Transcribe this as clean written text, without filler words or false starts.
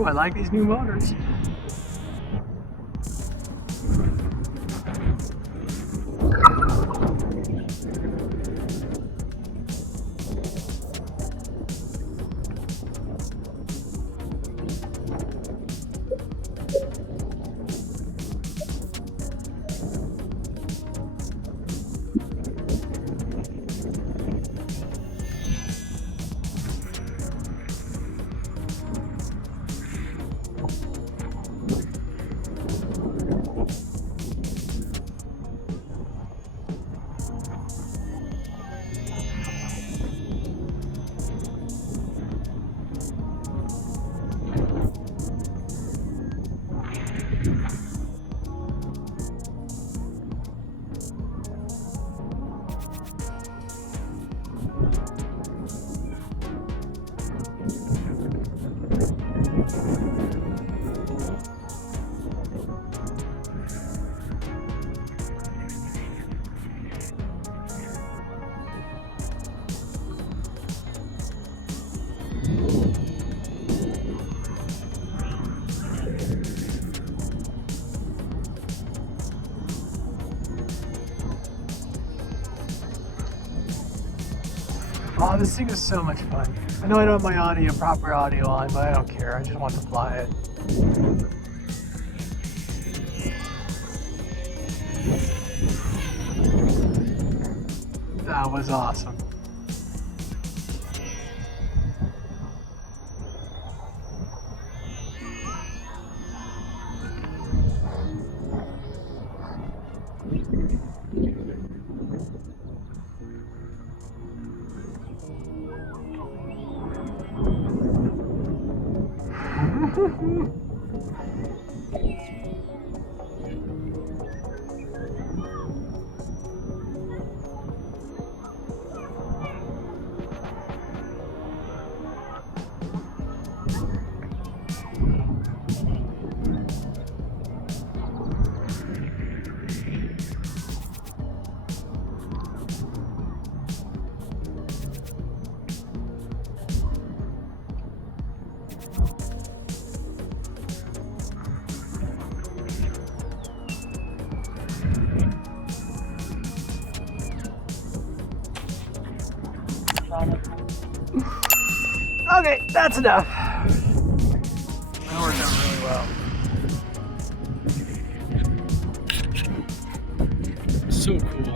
Ooh, I like these new motors. Oh, this thing is so much fun. I know I don't have my audio, proper audio on, but I don't care. I just want to fly it. That was awesome. Okay, that's enough. That worked out really well. So cool.